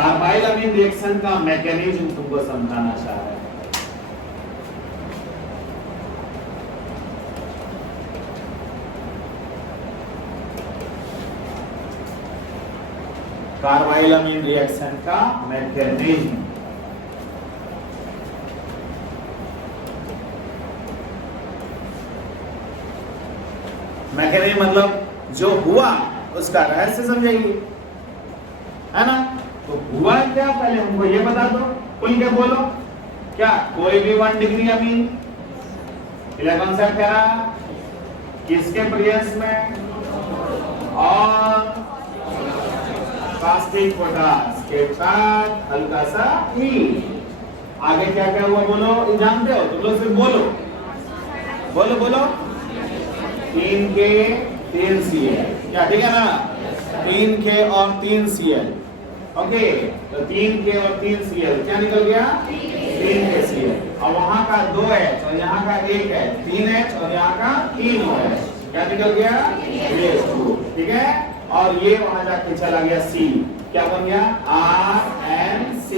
Carbyl अमीन reaction का mechanism तुमको समझाना चाह रहे हैं। कार्बाइल अमीन रिएक्शन का मैकेनिज्म। मैकेनिज्म मतलब जो हुआ उसका रहस्य समझाइए, है ना। तो हुआ क्या पहले हमको ये बता दो, खुल के बोलो। क्या कोई भी 1 डिग्री अमीन इलेक्ट्रॉन से फेरा किसके प्रेजेंस में और कास्टिक पोटास के साथ हल्का सा हीट। आगे क्या क्या हुआ बोलो, ये जानते हो तुम लोग, सिर्फ बोलो बोलो बोलो। 3K 3Cl, क्या ठीक है ना। 3K और 3Cl, ओके। तो 3K और 3Cl क्या निकल गया, 3KCl। और वहां का 2H और यहाँ का 1H, 3H और यहाँ का 3OH, क्या निकल गया, 3H2, ठीक है। और ये वहां जाके चला गया C, क्या बन गया, RNC।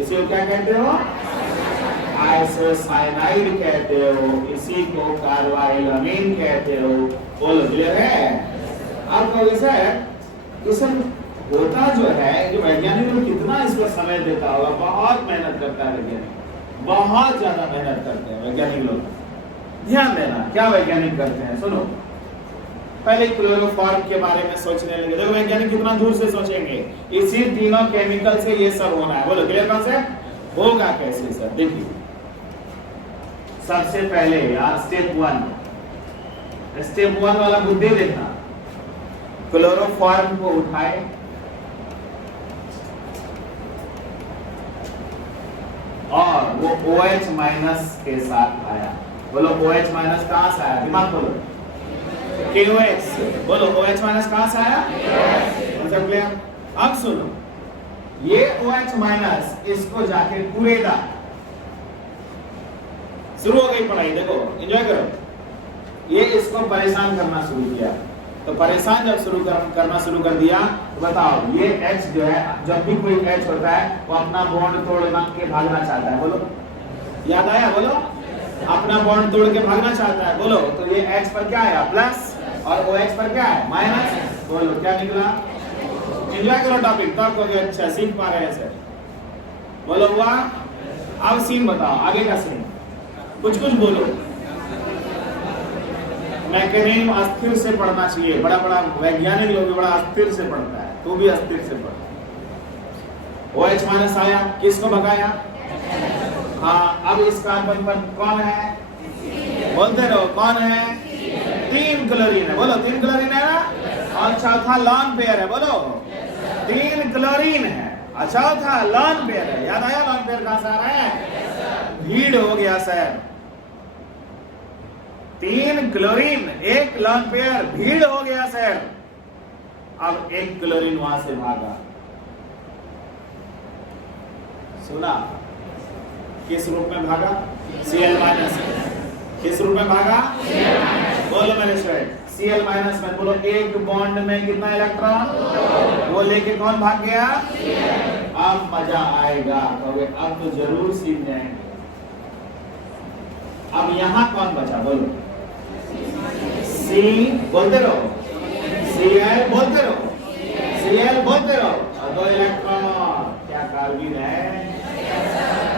इसे क्या कहते हो, आइसोसाइनाइड कहते हो, इसी को कार्बाइल अमीन कहते हो। बोलो क्लियर है। अब तो सर होता जो है कि वैज्ञानिक लोग कितना इस पर समय देता होगा, बहुत मेहनत करता है वैज्ञानिक, बहुत ज्यादा मेहनत करते हैं वैज्ञानिक लोग। ध्यान देना क्या वैज्ञानिक करते हैं, सुनो। पहले क्लोरोफॉर्म के बारे में सोचने लगे, देखो वैज्ञानिक कितना दूर से सोचेंगे, इसी तीनों केमिकल से ये सब होना है। बोलो क्लियर कॉन्सेप्ट होगा कैसे सर, देखिए। सबसे पहले यार स्टेप 1 वाला बुद्धि देखना। क्लोरोफॉर्म को उठाए, और वो OH माइनस के साथ आया। बोलो OH माइनस कहां से आया, दिमाग खोलो। KOH, बोलो OH माइनस कहां से आया, मतलब क्लियर। अब सुनो, ये OH माइनस इसको जाके कूड़ेदार, शुरू हो गई पढ़ाई, देखो एंजॉय करो। ये इसको परेशान करना शुरू किया, तो परेशान जब करना शुरू कर दिया, तो बताओ ये H जो है, जब भी कोई H होता है वो अपना बॉन्ड तोड़ना के भागना चाहता है। बोलो याद आया, बोलो अपना बॉन्ड तोड़ के भागना चाहता है। बोलो तो ये H पर क्या आया, प्लस, और OH पर क्या है, माइनस। बोलो क्या निकला, एंजॉय करो टॉपिक, तब को अच्छा सीख पा रहे हैं सर। बोलो हुआ। अब सीन बताओ, आगे का सीन कुछ बोलो। मैकेनिज्म अस्थिर से पढ़ना चाहिए, बड़ा वैज्ञानिक लोग भी बड़ा अस्थिर से पढ़ता है, तू भी अस्थिर से पढ़। OH माइनस आया, किसको भगाया, हाँ। अब इस कार्बन पर कौन है, बोलते रहो कौन है, 3 क्लोरीन है। बोलो 3 क्लोरीन है ना, और चौथा लॉन पेयर है। बोलो 3 क्लोरीन है और चौथा लॉन पेयर है। याद आया लॉन पेयर कहां से आ रहा है, भीड़ हो गया सर। 3 क्लोरीन 1 लॉन पेयर, भीड़ हो गया सर। अब 1 क्लोरीन वहां से भागा, सुना, किस रूप में भागा, Cl माइनस। किस रूप में भागा, बोलो मेरे स्टूडेंट, Cl माइनस में। बोलो एक बॉन्ड में कितना इलेक्ट्रॉन, वो लेके कौन भाग गया। अब मजा आएगा, कहोगे अब तो जरूर सीख जाएंगे। अब यहां कौन बचा, बोलो C, बोलते रहो Cl, बोलते रहो Cl, बोलते रहो, और 2 इलेक्ट्रॉन। क्या कार्बन है,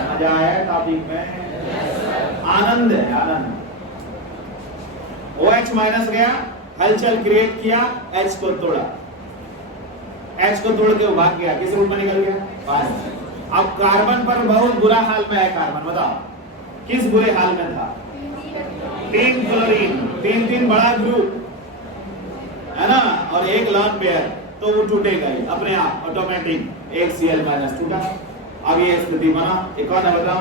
मजा आया टॉपिक में, आनंद है आनंद। OH माइनस गया, हलचल क्रिएट किया, H को तोड़ा, H को तोड़ के भाग गया, किस रूप में निकल गया। अब कार्बन पर बहुत बुरा हाल में है कार्बन, बताओ किस बुरे हाल में था, 3 क्लोरीन, 3 बड़ा ग्रुप है ना, और 1 लॉन पेयर, तो वो टूटेगा ही अपने आप ऑटोमेटिक। 1 Cl माइनस टूटा। अब ये स्थिति बना, एक और बताओ,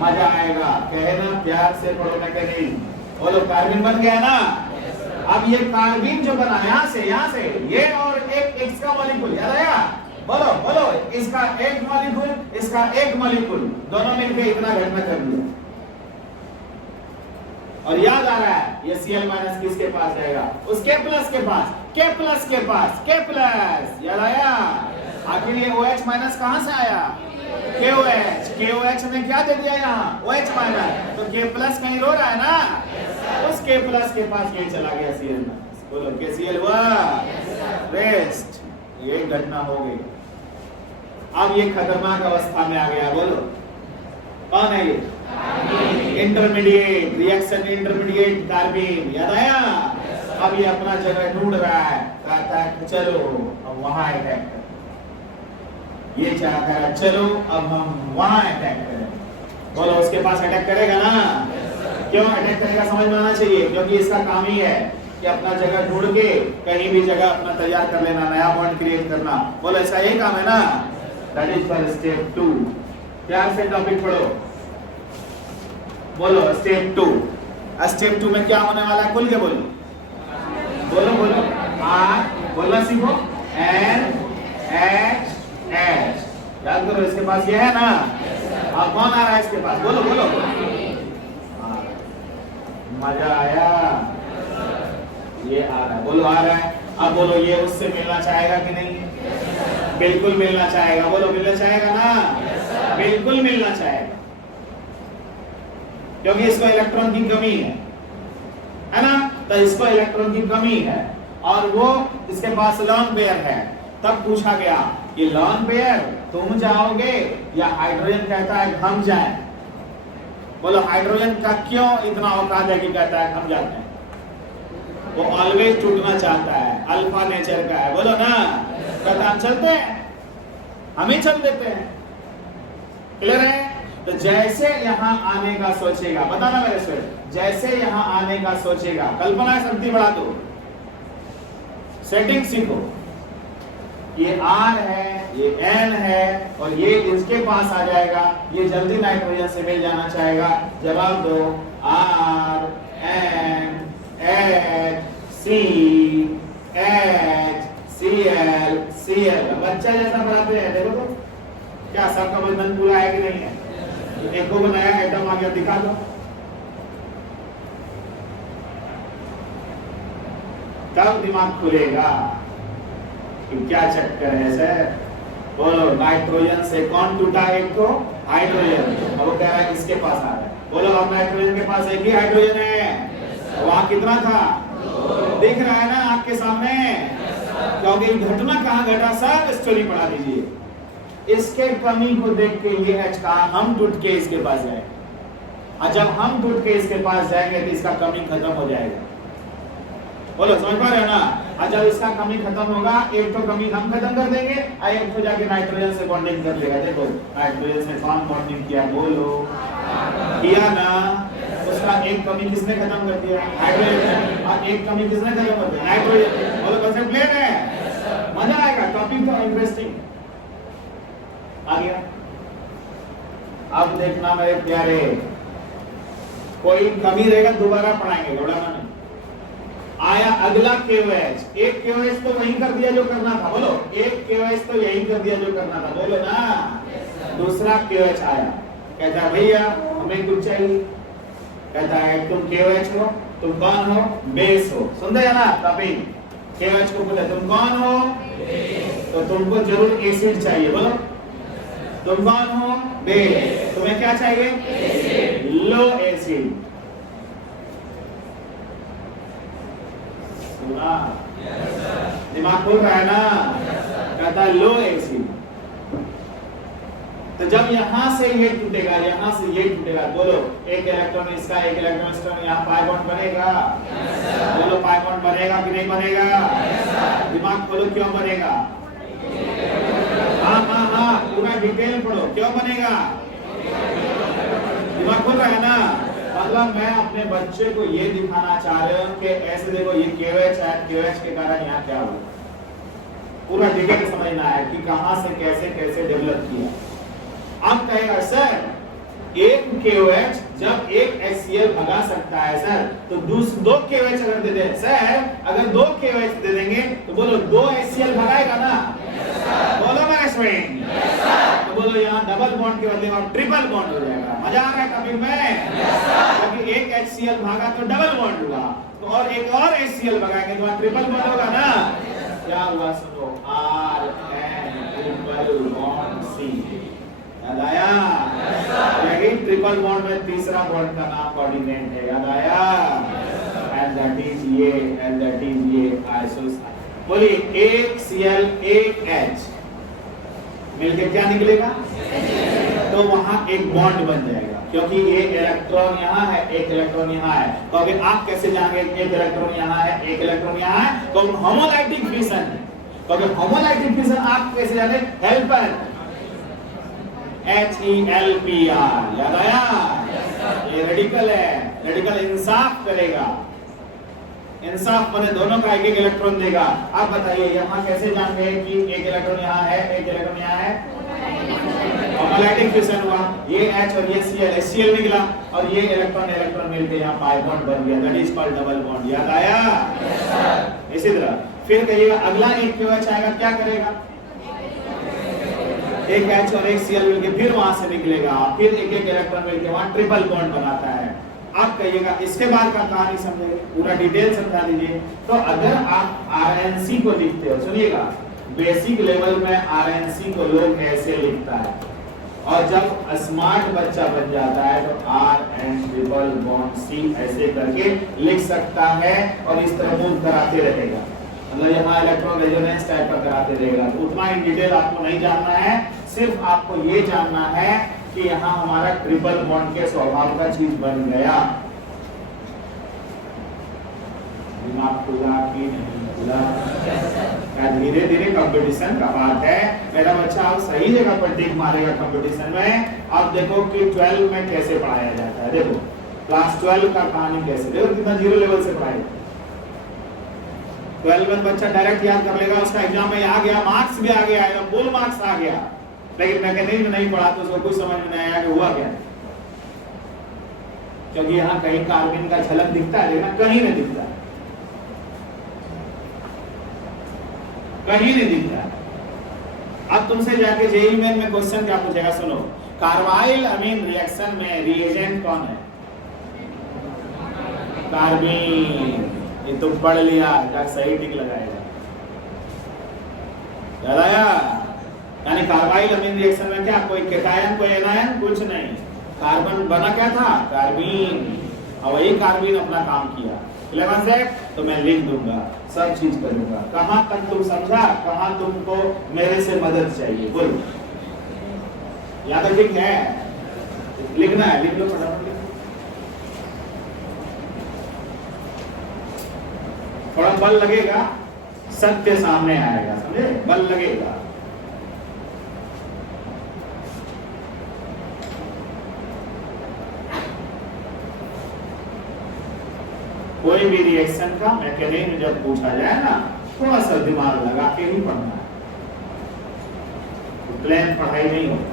मजा आएगा, कहे ना प्यार से पढ़ो मैकेनिज्म। बोलो कार्बन बन गया ना। अब ये कार्बन जो बना यहाँ से ये और एक एक्स्ट्रा मॉलिक्यूल, याद आया, बोलो बोलो, इसका एक मॉलिक्यूल, इसका एक मॉलिक्यूल, दोनों मिलकर इतना घटना कर दिया। और याद आ रहा है ये Cl माइनस किसके पास जाएगा, उस K प्लस के पास, K प्लस के पास, K प्लस, याद आया। आखिर ये OH माइनस कहां से आया? KOH। KOH ने क्या दे दिया यहाँ? OH minus. तो K प्लस कहीं रो रहा है ना, उस K प्लस के पास ये चला गया Cl माइनस। बोलो KCl हुआ रेस्ट। ये घटना हो गई। अब ये खतरनाक अवस्था में आ गया। बोलो कौन है ये? Intermediate reaction, intermediate carbene. याद आया? अब ये अपना जगह ढूंढ रहा है, कहता है चलो अब वहां अटैक करें। ये चाहता है चलो अब हम वहां अटैक करें। बोलो उसके पास अटैक करेगा ना? क्यों अटैक करेगा समझ में आना चाहिए, क्योंकि इसका काम ही है कि अपना जगह ढूंढ के कहीं भी जगह अपना तैयार कर लेना, नया बॉन्ड क्रिएट करना। बोलो ऐसा यही काम है ना? That is for step 2। प्यार से टॉपिक पढ़ो। बोलो स्टेप 2। स्टेप 2 में क्या होने वाला है? खुल के बोलो, बोलो बोलो। बोलना सीखो। NH। याद करो इसके पास ये है ना। अब कौन आ रहा है इसके पास? बोलो बोलो। मजा आया? ये आ रहा है। बोलो आ रहा है। अब बोलो ये उससे मिलना चाहेगा कि नहीं? बिल्कुल मिलना चाहेगा। बोलो मिलना चाहेगा ना? बिल्कुल मिलना चाहेगा, क्योंकि इसको इलेक्ट्रॉन की कमी है ना? तो इसको इलेक्ट्रॉन की कमी है और वो इसके पास लॉन पेयर है। तब पूछा गया कि लॉन पेयर तुम जाओगे या हाइड्रोजन कहता है हम जाएं? बोलो हाइड्रोजन का क्यों इतना औकात है कि कहता है हम जाते हैं? वो ऑलवेज टूटना चाहता है, अल्फा नेचर का है। बोलो ना, कहता हम चलते हैं, हम ही चल देते हैं। क्लियर है? तो जैसे यहां आने का सोचेगा, बताना मेरे से, जैसे यहां आने का सोचेगा, कल्पना शक्ति बढ़ा दो, सेटिंग सीखो। ये R है, ये N है और ये इसके पास आ जाएगा, ये जल्दी नाइट्रोजन से मिल जाना चाहेगा। जवाब दो R N H C H Cl Cl। बच्चा जैसा पढ़ाते हैं, देखो तो क्या सबका बंधन पूरा है कि नहीं है? एक को बनाया एटम आ गया, दिखा दो। तब दिमाग खुलेगा कि क्या चक्कर है सर। बोलो नाइट्रोजन से कौन टूटा? एक को हाइड्रोजन। अब वो कह रहा है किसके पास आ रहा है? बोलो अब नाइट्रोजन के पास एक ही हाइड्रोजन है। वहां कितना था? दिख रहा है ना आपके सामने? क्योंकि घटना कहां घटा सर? स्टोरी पढ़ा दीजिए। इसके कमी को देख के ये H कहा हम टूट के इसके पास जाएंगे, और जब हम टूट के इसके पास जाएंगे तो इसका कमी खत्म हो जाएगा। बोलो समझ पा रहे हो ना? और जब इसका कमी खत्म होगा, एक तो कमी हम खत्म कर देंगे और एक तो जाके नाइट्रोजन से बॉन्डिंग कर लेगा। देखो नाइट्रोजन से कौन बॉन्डिंग किया? बोलो किया ना? उसका एक कमी किसने खत्म कर दिया? हाइड्रोजन। और एक कमी किसने खत्म कर दिया? नाइट्रोजन। बोलो कंसेप्ट क्लियर है? मजा आएगा, टॉपिक तो इंटरेस्टिंग आ गया। अब देखना मेरे प्यारे, कोई कमी रहेगा दोबारा पढ़ाएंगे, घबराना नहीं। आया अगला KOH। एक KOH तो वही कर दिया जो करना था। बोलो एक KOH तो यही कर दिया जो करना था। बोलो ना। दूसरा KOH आया, कहता है भैया हमें कुछ चाहिए। कहता है तुम KOH हो, तुम कौन हो? बेस हो। सुन रहे ना? टॉपिक KOH को बोले तुम कौन हो? तो तुमको जरूर एसिड चाहिए। बोलो तुम कौन हो? बेस। तुम्हें क्या चाहिए? लो एसिड। सुना? दिमाग खोल रहा है ना? कहता है लो एसिड। तो जब यहां से ये टूटेगा, यहां से ये टूटेगा, बोलो एक इलेक्ट्रॉन इसका, एक इलेक्ट्रॉन इसका, यहाँ पाई बॉन्ड बनेगा। बोलो पाई बॉन्ड बनेगा कि नहीं बनेगा? दिमाग खोलो, क्यों बनेगा? हाँ हाँ हाँ, पूरा डिटेल पढ़ो, क्यों बनेगा? दिमाग खोल रहा है ना? मतलब मैं अपने बच्चे को ये दिखाना चाह रहा हूँ कि ऐसे देखो ये KOH है, KOH के कारण यहाँ क्या हुआ, पूरा डिटेल समझना है कि कहां से कैसे कैसे डेवलप किया। अब कहेगा सर एक KOH जब एक HCl भगा सकता है सर, तो दो KOH अगर दे दे सर, अगर 2 KOH दे देंगे तो बोलो 2 HCl भगाएगा ना? बोलो मेरे स्टूडेंट। तो बोलो यहाँ डबल बॉन्ड के बदले में ट्रिपल बॉन्ड हो जाएगा। मजा आ रहा है टॉपिक में? क्योंकि एक HCl भागा तो डबल बॉन्ड होगा, तो और एक और HCl भगाएंगे तो ट्रिपल बॉन्ड होगा ना? क्या हुआ सुनो, R N triple bond C. याद आया? यही ट्रिपल बॉन्ड में तीसरा बॉन्ड का नाम कोऑर्डिनेट है। याद आया? एंड दैट इज ये, एंड दैट इज ये आइसोसाइड। बोलिए एक Cl एक H मिलके क्या निकलेगा? तो वहां एक बॉन्ड बन जाएगा, क्योंकि ये इलेक्ट्रॉन यहाँ है, एक इलेक्ट्रॉन यहाँ है। तो अभी आप कैसे जानेंगे एक इलेक्ट्रॉन यहाँ है, एक इलेक्ट्रॉन यहाँ है? तो होमोलाइटिक फिशन है। तो अगर होमोलाइटिक फिशन आप कैसे जाने? Helper HELPR। याद आया? ये रेडिकल है, रेडिकल इंसाफ करेगा। इंसाफ बने दोनों का एक एक इलेक्ट्रॉन देगा। आप बताइए यहाँ कैसे जानेंगे कि एक इलेक्ट्रॉन यहाँ है, एक इलेक्ट्रॉन यहाँ है? होमोलाइटिक फिशन हुआ, ये H और ये Cl निकला, और ये इलेक्ट्रॉन इलेक्ट्रॉन मिलके यहाँ पाई बॉन्ड बन गया, that is called double bond. याद आया? इसी तरह फिर कहिएगा अगला एक QH आएगा, क्या करेगा? एक H और एक Cl मिलके फिर वहां से निकलेगा, फिर एक एक इलेक्ट्रॉन मिलके वहां ट्रिपल बॉन्ड बनाता है। आप कहिएगा इसके बाद का कहानी समझेंगे, पूरा डिटेल समझा दीजिए। तो अगर आप RNC को लिखते हो, सुनिएगा बेसिक लेवल में RNC को लोग ऐसे लिखता है, और जब स्मार्ट बच्चा बन जाता है तो RN ट्रिपल बॉन्ड C ऐसे करके लिख सकता है, और इस तरह मूव कराते रहेगा। मतलब यहाँ इलेक्ट्रॉन रेजोनेंस टाइप का कराते रहेगा। तो उतना इन डिटेल आपको नहीं जानना है, सिर्फ आपको ये जानना है कि यहाँ हमारा ट्रिपल बॉन्ड के स्वभाव का चीज बन गया। दिमाग खुला कि नहीं खुला? धीरे धीरे कंपटीशन का बात है मेरा बच्चा। आप सही जगह पर टिक मारेगा कंपटीशन में। आप देखो कि 12 में कैसे पढ़ाया जाता है। देखो क्लास 12 का कहानी कैसे, देखो कितना जीरो लेवल से पढ़ाएगा। 12 में बच्चा डायरेक्ट याद कर लेगा, उसका एग्जाम में आ गया, मार्क्स भी आ गया, फुल मार्क्स आ गया, लेकिन मैकेनिज्म नहीं पढ़ा तो उसको कुछ समझ में नहीं आया कि हुआ क्या। क्योंकि यहाँ कहीं कार्बन का झलक दिखता है, लेकिन कहीं नहीं दिखता, कहीं नहीं दिखता। अब तुमसे जाके जेईई मेन में क्वेश्चन क्या पूछेगा, सुनो। कार्बाइल अमीन रिएक्शन में रिएजेंट कौन है? कार्बीन। ये तुम पढ़ लिया, क्या सही टिक लगाएगा। याद आया? यानी कार्बाइल अमीन रिएक्शन में क्या कोई केटायन कोई एनायन कुछ नहीं, कार्बन बना क्या था? कार्बीन। और वही कार्बीन अपना काम किया। 11 से तो मैं लिख दूंगा, सब चीज करूंगा। कहां तक तुम समझा? कहां तुमको मेरे से मदद चाहिए बोलो? या तो ठीक है, लिखना है, लिख लो फटाफट। थोड़ा बल लगेगा, सत्य सामने आएगा, समझे? बल लगेगा। कोई भी रिएक्शन का मैकेनिज्म जब पूछा जाए ना, थोड़ा सा दिमाग लगा के ही पढ़ना है, प्लान पढ़ाई नहीं होता।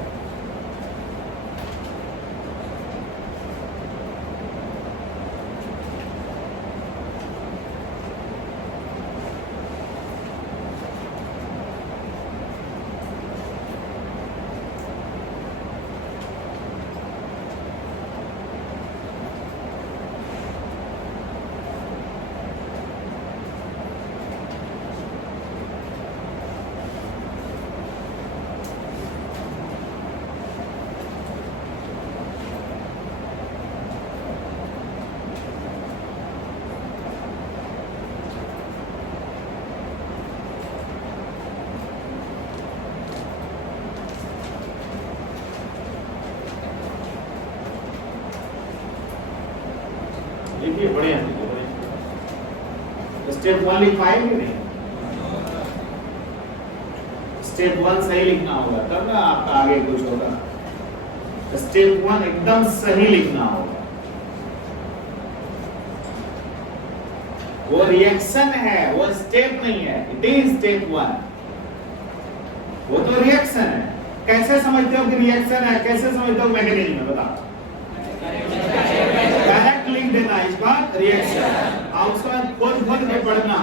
देखिए बढ़िया, स्टेप 1 लिख पाएंगे नहीं? स्टेप 1 सही लिखना होगा, तब ना आपका आगे कुछ होगा। स्टेप 1 एकदम सही लिखना होगा। वो रिएक्शन है, वो स्टेप नहीं है। It is step 1। वो तो रिएक्शन है। कैसे समझते हो कि रिएक्शन है? कैसे समझते हो मैकेनिज्म है? बताओ। डायरेक्ट लिख देना इसका रिएक्शन, और उसका खुद में पढ़ना,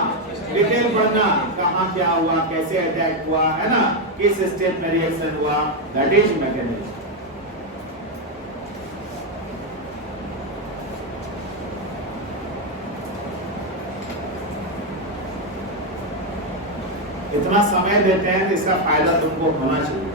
डिटेल पढ़ना, कहाँ क्या हुआ, कैसे अटैक हुआ, है ना, किस स्टेप में रिएक्शन हुआ, दैट इज मैकेनिज्म। इतना समय देते हैं तो इसका फायदा तुमको होना चाहिए।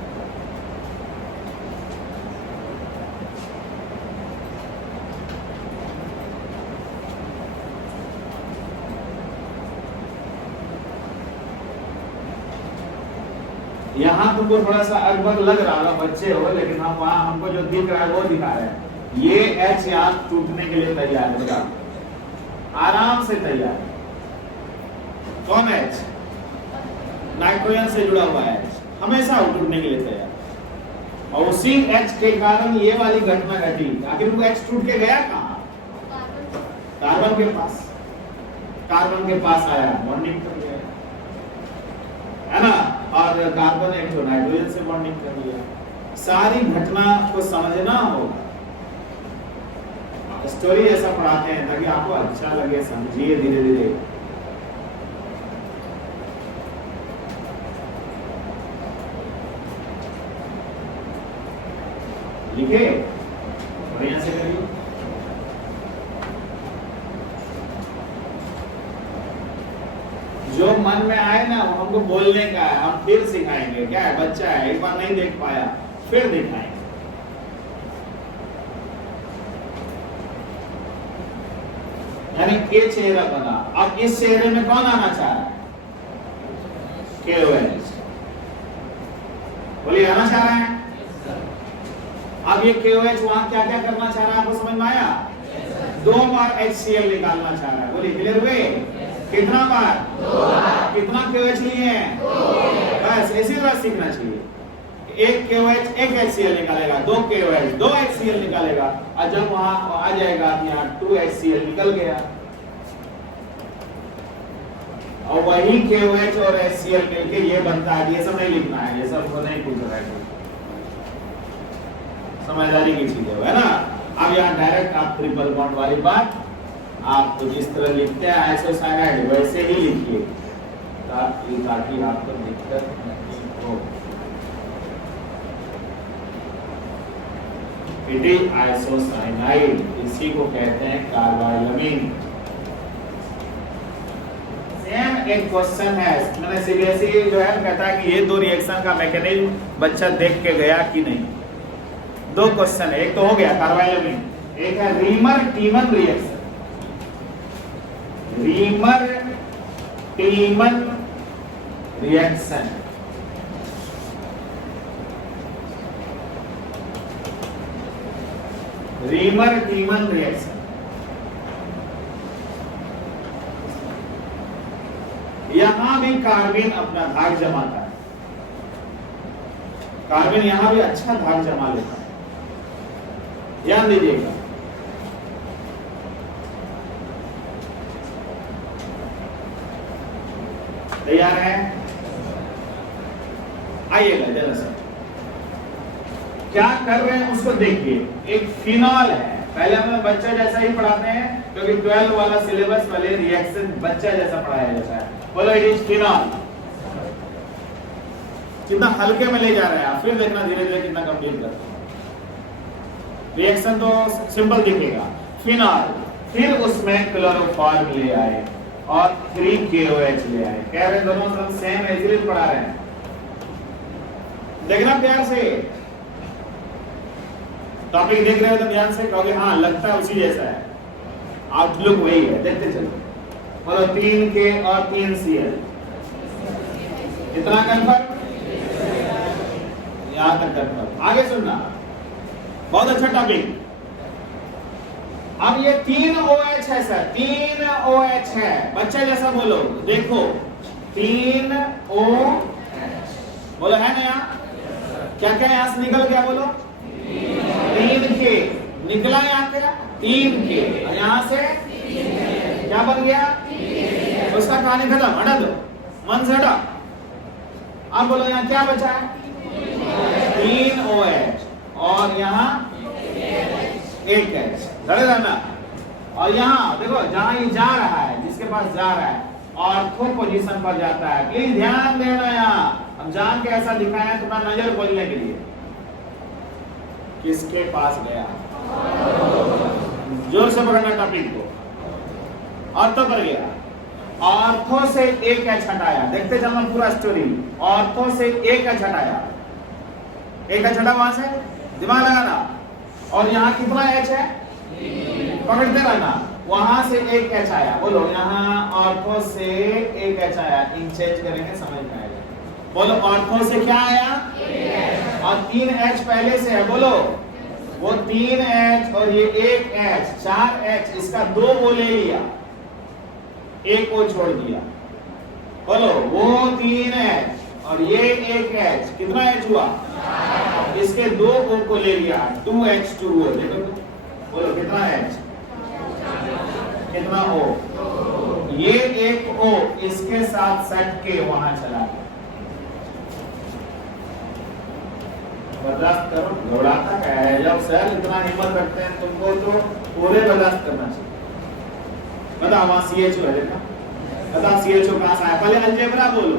यहाँ तुमको थोड़ा सा अगबग लग रहा होगा, बच्चे हो, लेकिन हम वहां हमको जो दिख रहा है वो दिखा रहे हैं। ये एच यहाँ टूटने के लिए तैयार है, बेटा आराम से तैयार है। कौन एच? नाइट्रोजन से जुड़ा हुआ एच हमेशा टूटने के लिए तैयार है। और उसी एच के कारण ये वाली घटना घटी। आखिर वो एच टूट के गया कहाँ? कार्बन के पास। कार्बन के पास आया, बॉन्डिंग कर गया, है ना। और कार्बन एक तो नाइट्रोजन से बॉन्डिंग कर लिया। सारी घटना को समझना होगा। स्टोरी ऐसा पढ़ाते हैं ताकि आपको अच्छा लगे, समझिए धीरे धीरे। लिखे बढ़िया से करिए। जो मन में आए ना वो हमको बोलने का है, हम फिर सिखाएंगे। क्या है, बच्चा है, एक बार नहीं देख पाया फिर दिखाएंगे। यानी के चेहरा बना। अब इस चेहरे में कौन आना चाह रहा है? KOH। बोलिए, आना चाह रहे हैं? अब ये KOH वहां क्या क्या करना चाह रहा है, आपको समझ में आया? 2 बार HCl निकालना चाह रहा है। बोलिए, क्लियर हुए? कितना बार? 2 बार। कितना KOH लिए हैं? 2। बस इसी तरह सीखना चाहिए। एक KOH एक HCl निकालेगा, 2 KOH 2 HCl निकालेगा, और जब वहां आ जाएगा यहाँ 2 HCl निकल गया, और वही KOH और HCl मिलके ये बनता है। ये सब नहीं लिखना है, ये सब नहीं पूछ रहा है, समझदारी की चीज है ना। अब यहाँ डायरेक्ट आप ट्रिपल बॉन्ड वाली बात आप तो जिस तरह लिखते हैं आइसोसाइनाइड वैसे ही लिखिए, ताकि आपको दिक्कत नहीं हो। इट इज आइसोसाइनाइड, इसी को कहते हैं कार्बाइलमीन। सेम एक क्वेश्चन है, मैंने सीबीएसई जो है कहता है कि ये 2 रिएक्शन का मैकेनिज्म बच्चा देख के गया कि नहीं। 2 क्वेश्चन है, एक तो हो गया कार्बाइलमीन, एक है reamer टीमन reaction. Reamer टीमन reaction, reamer टीमन reaction. यहां भी कार्बन अपना भाग जमाता है। कार्बन यहां भी अच्छा भाग जमा लेता है, ध्यान दीजिएगा। तैयार है? आइएगा जरा सा, क्या कर रहे हैं उसको देखिए। एक फिनॉल है, पहले हम बच्चा जैसा ही पढ़ाते हैं क्योंकि 12 वाला सिलेबस वाले रिएक्शन बच्चा जैसा पढ़ाया जाता है। बोलो, इट इज फिनॉल। कितना हल्के में ले जा रहे हैं आप, फिर देखना धीरे धीरे कितना कंप्लीट करते हैं। रिएक्शन तो सिंपल दिखेगा, फिनॉल। फिर उसमें क्लोरोफॉर्म ले आए और 3 KOH ले आए। कह रहे दोनों सब सेम एसिड पढ़ा रहे हैं, देखना प्यार से। टॉपिक देख रहे हो तो ध्यान से, क्योंकि हाँ लगता है उसी जैसा है, आउटलुक वही है, देखते चलो। बोलो 3 K और 3 Cl, इतना कन्फर्म? यहां तक कन्फर्म। आगे सुनना, बहुत अच्छा टॉपिक। अब ये 3 OH है सर, 3 OH है, बच्चा जैसा बोलो। देखो 3 OH, बोलो है ना। यहाँ क्या क्या यहाँ से निकल गया, बोलो 3 K निकला, यहाँ पे 3 K, यहाँ से क्या बन गया? उसका कहानी खत्म, हटा दो, मन से हटा। अब बोलो यहाँ क्या बचा है? 3 OH और यहाँ 1 H, धरे रहना। और यहाँ देखो, जहां ये जा रहा है, जिसके पास जा रहा है, ऑर्थो पोजीशन पर जाता है। प्लीज ध्यान देना, यहाँ हम जान के ऐसा दिखाया है तुम्हारा नजर खोलने के लिए। किसके पास गया? जोर से पकड़ना टॉपिक को, ऑर्थो पर गया। ऑर्थो से एक एच हटाया, देखते चलना पूरा स्टोरी। ऑर्थो से एक एच हटाया, एक एच हटा वहां से, दिमाग लगाना। और यहाँ कितना एच है, पकड़ते रहना। वहां से एक एच आया, बोलो यहाँ ऑर्थो से एक एच आया, इंचेंज करेंगे समझ में आएगा। बोलो ऑर्थो से क्या आया, और 3 एच पहले से है, बोलो वो 3 एच और ये 1 एच, 4 एच, इसका 2 वो ले लिया, 1 को छोड़ दिया। बोलो वो 3 एच और ये 1 एच, कितना एच हुआ, इसके 2 ओ को ले लिया, 2H2O। देखो बोलो कितना एच, कितना ओ, ये 1 ओ इसके साथ सट के वहां चला गया। बर्दाश्त करो, घबराता क्या है, जब सर इतना हिम्मत रखते हैं तुमको तो पूरे बर्दाश्त करना चाहिए। बताओ वहां CHO है, देखा, बताओ CHO कहां से आया, पहले अलजेब्रा बोलो,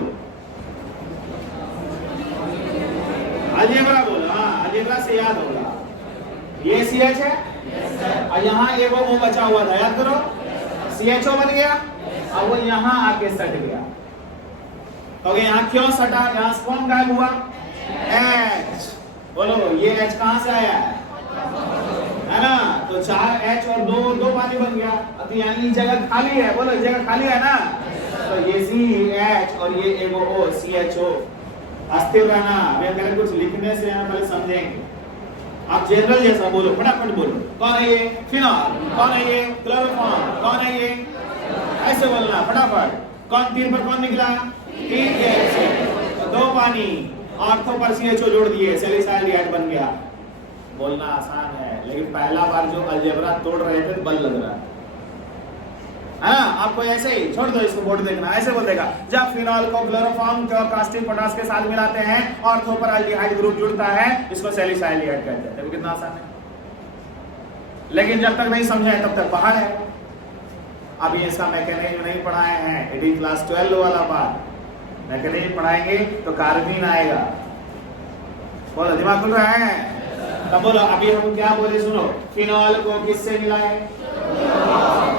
अलजेब्रा बोलो, हाँ अलजेब्रा से याद होगा। ये CH है, और यहाँ एक वो बचा हुआ था, याद करो, CHO बन गया, और वो यहाँ आके सट गया। तो यहाँ क्यों सटा, यहाँ कौन गायब हुआ, H। बोलो ये H कहां से आया है ना, तो 4 H और 2 पानी बन गया, तो यानी जगह खाली है, बोलो जगह खाली है ना, तो ये CH और ये एगो O, CHO। अस्थिर रहना, अभी अगर कुछ लिखने से पहले समझेंगे। आप जनरल जैसा बोलो, फटाफट बोलो, कौन है ये, फिनॉल, कौन है ये, क्लोरोफॉर्म, कौन है ये, ऐसे बोलना फटाफट। कौन 3 पर कौन निकला, 3 गैस, 2 पानी, ऑर्थो पर CHO जोड़ दिए, सैलिसाइलडिहाइड बन गया। बोलना आसान है, लेकिन पहला बार जो अलजेब्रा तोड़ रहे थे बल लग रहा है। आपको ऐसे ही छोड़ दो, इसको बोर्ड देखना, ऐसे बोल देगा, जब फिनॉल को क्लोरोफॉर्म और कास्टिक पोटास के साथ मिलाते हैं, ऑर्थो पर एल्डिहाइड ग्रुप जुड़ता है, इसको सैलिसाइलडिहाइड कहते हैं। देखो कितना आसान है, लेकिन जब तक नहीं समझे तब तक पहाड़ है। अभी इसका मैकेनिज्म नहीं पढ़ाए हैं, इट इज क्लास 12 वाला पार्ट, मैकेनिज्म पढ़ाएंगे तो कार्बीन आएगा। बोलो दिमाग खुल रहा है, तब बोलो अभी हम क्या बोले सुनो, फिनॉल को किससे मिलाए,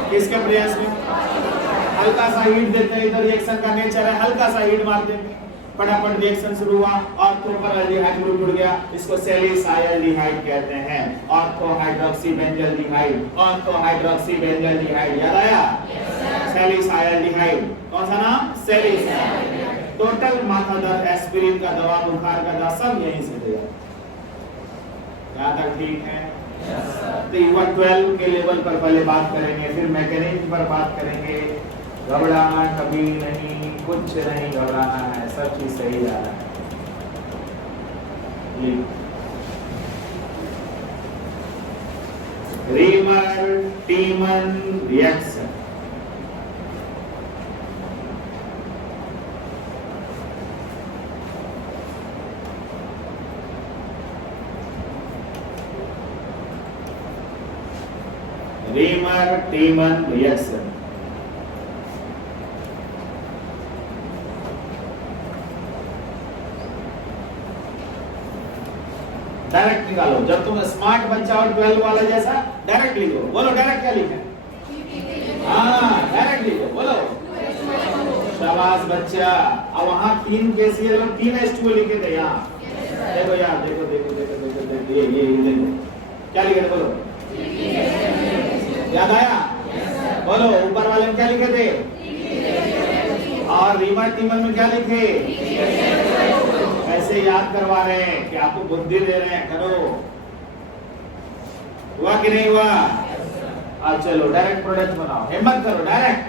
किसके प्रयास में, हल्का सा हीट देते हैं, इधर रिएक्शन का नेचर है, हल्का सा हीट मार देंगे, फटाफट रिएक्शन शुरू हुआ, ऑर्थो पर एल्डिहाइड ग्रुप जुड़ गया, इसको सैलिसाइलडिहाइड कहते हैं, ortho hydroxy benzaldehyde, ortho hydroxy benzaldehyde, याद आया, सैलिसाइलडिहाइड, कौन सा नाम, सैलिसाइलडिहाइड। टोटल माथा दर्द, एस्पिरिन का दवा, बुखार का दवा सब यहीं से दिया। यहाँ तक ठीक है, तो युवा 12 के लेवल पर पहले बात करेंगे, फिर मैकेनिज्म पर बात करेंगे। घबराना कभी नहीं, कुछ नहीं घबराना है, सब चीज सही जा रहा है। Reamer टीमन reaction, reamer टीमन reaction. Direct निकालो, जब तुम स्मार्ट बच्चा और 12 वाला जैसा डायरेक्ट लिखो, बोलो डायरेक्ट क्या लिखा है, हाँ डायरेक्ट लिखो, बोलो शाबाश बच्चा। अब वहां 3 KCl और 3 H2O लिखे थे, यहाँ देखो यार, देखो देखो देखो देखो देखो ये देखो क्या लिखे थे, बोलो याद आया, बोलो ऊपर वाले में क्या लिखे थे, और रीमर टीमन में क्या लिखे, ऐसे याद करवा रहे हैं कि आपको बुद्धि दे रहे हैं, करो, हुआ कि नहीं हुआ। अब चलो डायरेक्ट प्रोडक्ट बनाओ, हिम्मत करो डायरेक्ट,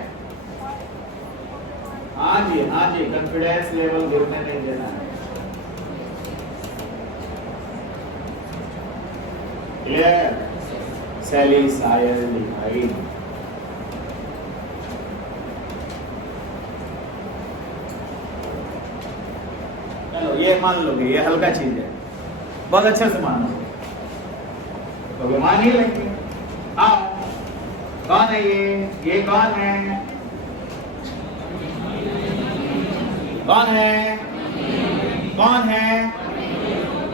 हाँ जी, कॉन्फिडेंस लेवल गिरने नहीं देना है, क्लियर। सैलिसाइलडिहाइड, चलो ये मान लोगे, ये हल्का चीज है, बहुत अच्छे से मान लो, तो मान ही लेंगे। हाँ कौन है ये कौन है, कौन है, कौन है,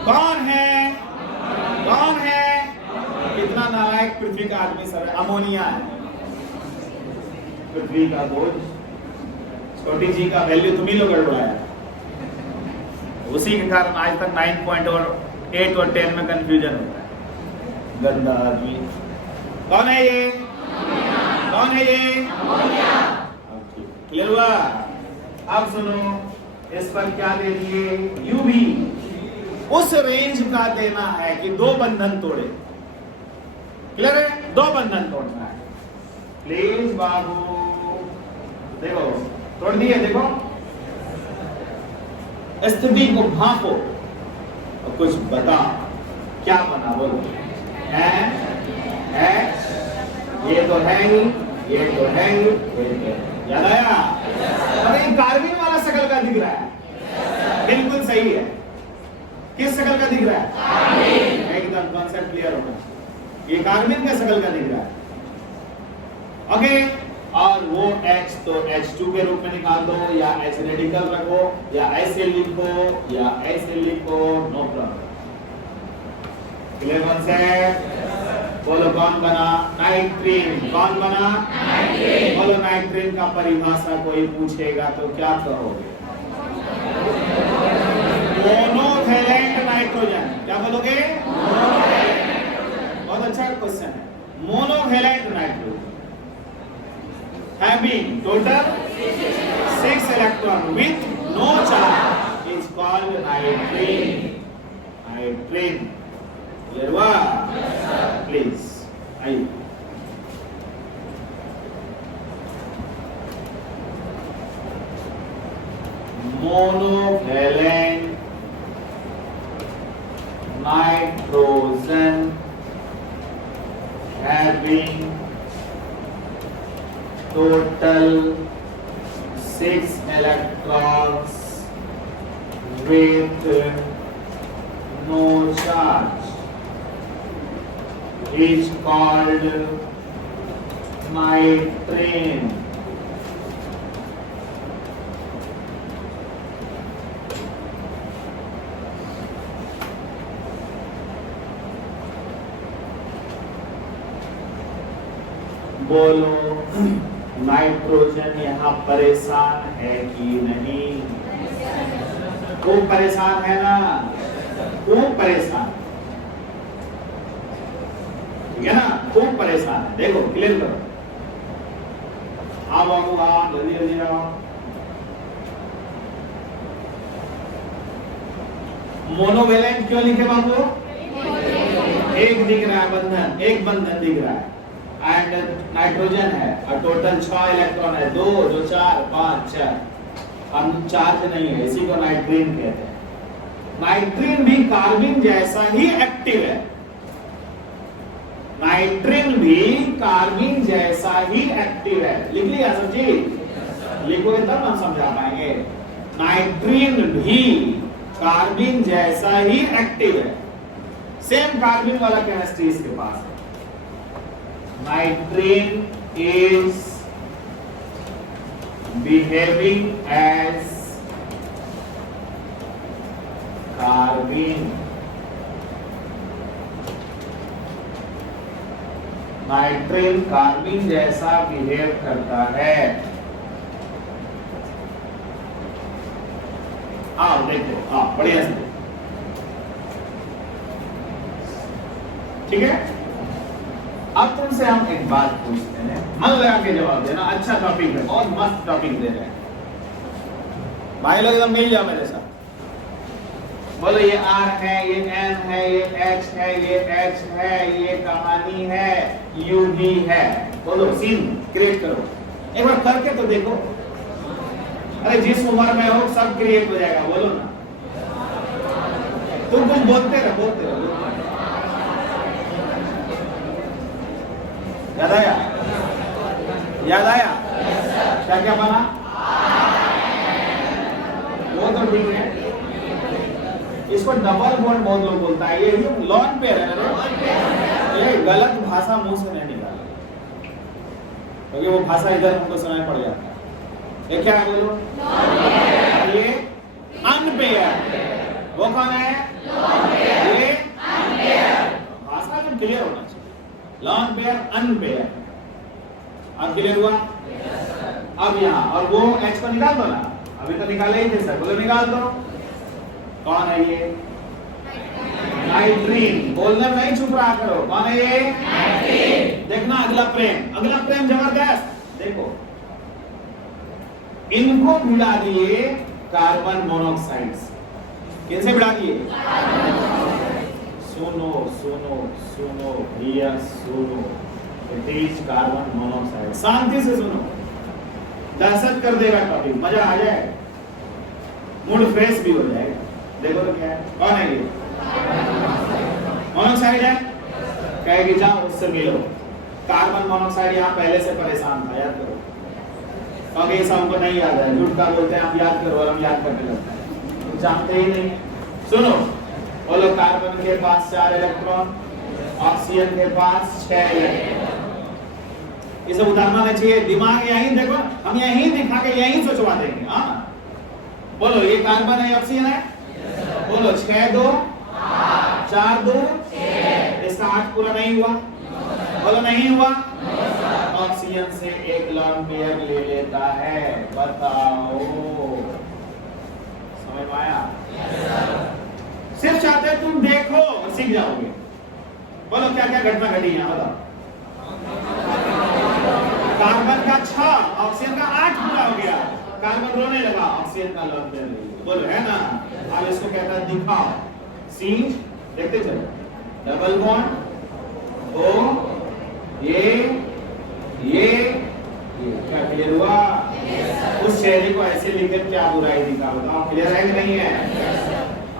कौन है, कौन है, कितना नालायक पृथ्वी का आदमी सब है। अमोनिया है, पृथ्वी का बोझ छोटी जी का वैल्यू तुम ही लोग गड़बड़ाया, उसी के कारण आज तक 9 और 8 और 10 में कंफ्यूजन होता है। गंदा आदमी। कौन है ये? कौन है ये? क्लियर हुआ? अब सुनो, इस पर क्या दे दिए? यू भी उस रेंज का देना है कि 2 बंधन तोड़े। क्लियर है? 2 बंधन तोड़ना है। प्लीज बाबू देखो, तोड़ दिए। देखो स्थिति को भांपो और कुछ बता, क्या बना बोलो? एच, ये तो है ही, ये तो है ही, याद आया? अरे कार्बिन वाला शकल का दिख रहा है, बिल्कुल सही है। किस शकल का दिख रहा है? एकदम कॉन्सेप्ट क्लियर होगा। ये कार्बिन का शकल का दिख रहा है। ओके, और वो H तो H2 के रूप में निकाल दो, या H रेडिकल रखो, या ऐसे लिखो, या ऐसे लिखो, नो प्रॉब्लम। Clear concept? बोलो कौन बना? नाइट्रीन। कौन बना? नाइट्रीन। बोलो नाइट्रीन का परिभाषा कोई पूछेगा तो क्या कहोगे? Monovalent nitrogen. क्या बोलोगे? बहुत अच्छा क्वेश्चन है। Monovalent nitrogen having total 6 electron with no charge is called nitrene. Nitrene. Clear हुआ? Please. आइए। Monovalent nitrogen having total 6 electrons with no charge is called nitrene. बोलो नाइट्रोजन यहाँ परेशान है कि नहीं? खूब परेशान है ना? खूब परेशान, ठीक है ना? खूब परेशान है। देखो क्लियर करो। हाँ बाबू, हाँ जल्दी जल्दी आओ। मोनोवेलेंट क्यों लिखे बाबू? एक दिख रहा है बंधन, एक बंधन दिख रहा है। एंड नाइट्रोजन है और टोटल 6 इलेक्ट्रॉन है, 2 2 4 5 6। हम चार्ज नहीं है, इसी को नाइट्रीन कहते हैं। नाइट्रीन भी कार्बिन जैसा ही एक्टिव है। नाइट्रीन भी कार्बिन जैसा ही एक्टिव है। लिख लिया सब चीज? लिखोगे तब हम समझा पाएंगे। नाइट्रीन भी कार्बिन जैसा ही एक्टिव है। सेम कार्बिन वाला केमिस्ट्री इसके पास है। Nitrene is behaving as carbene. नाइट्रीन कार्बिन जैसा बिहेव करता है। आओ देखो, आओ बढ़िया से, ठीक है? अब तुमसे हम एक बात पूछते हैं, मन लगा के जवाब देना। अच्छा टॉपिक है, बहुत मस्त टॉपिक दे रहे हैं भाई लोग, एकदम मिल जाओ मेरे साथ। बोलो ये R है, ये N है, ये H है, ये H है, ये कहानी है, U भी है। बोलो सीन क्रिएट करो, एक बार करके तो देखो। अरे जिस उम्र में हो सब क्रिएट हो जाएगा। बोलो ना, तुम कुछ बोलते रहो, बोलते रहो। याद आया? याद आया? क्या क्या बना? वो तो ठीक है। इसको डबल बॉन्ड बहुत लोग बोलता है। ये लॉन पेयर है ना? ये गलत भाषा मुंह से नहीं निकाले, क्योंकि वो भाषा इधर हमको सुनाई पड़ जाता है। ये क्या है बोलो? ये अनपेयर। वो कौन है? ये भाषा एकदम क्लियर होना चाहिए। Lone pair, unpair. अब क्लियर हुआ? अब यहाँ, और वो H को निकाल दो ना, अभी तो निकाले ही थे सर, बोलो निकाल दो। कौन है ये? नाइट्रीन। बोलने में नहीं चुप रहा करो, कौन है ये? नाइट्रीन। देखना अगला प्रेम, अगला प्रेम जबरदस्त। देखो इनको मिला दिए कार्बन मोनोऑक्साइड। किनसे मिला दिए? सुनो सुनो सुनो भैया सुनो, इट इज कार्बन मोनोऑक्साइड। शांति से सुनो, दहशत कर देगा टॉपिक, मजा आ जाए, मूड फ्रेश भी हो जाएगा। देखो तो क्या है, कौन है ये? मोनोऑक्साइड है। कहेगी जाओ उससे मिलो। कार्बन मोनोऑक्साइड यहाँ पहले से परेशान था, याद करो। क्योंकि ये सबको नहीं याद है, झूठ का बोलते हैं आप याद करो और हम याद करने लगते हैं, जानते ही नहीं। सुनो, बोलो कार्बन के पास 4 इलेक्ट्रॉन, ऑक्सीजन के पास 6 इलेक्ट्रॉन। ये सब उतारना नहीं चाहिए, दिमाग यहीं देखो, हम यहीं दिखा के यहीं सोचवा देंगे। हाँ बोलो, ये कार्बन है, ऑक्सीजन है, बोलो 6 2 4 2 इसका 8 पूरा नहीं हुआ, बोलो नहीं हुआ। ऑक्सीजन से 1 लोन पेयर ले लेता है, बताओ समझ में आया? सिर्फ चाहते हैं तुम देखो और सीख जाओगे। बोलो क्या क्या घटना घटी है, बताओ। कार्बन का 6, ऑक्सीजन का 8 पूरा हो गया, कार्बन रोने लगा, ऑक्सीजन का लोन पेयर ले लिया, बोलो है ना। अब इसको कहता है दिखाओ, सी देखते चलो, डबल बॉन्ड ओ ये क्या क्लियर हुआ? उस शेयरी को ऐसे लिखकर क्या बुराई दिखा, बताओ क्लियर है कि नहीं है?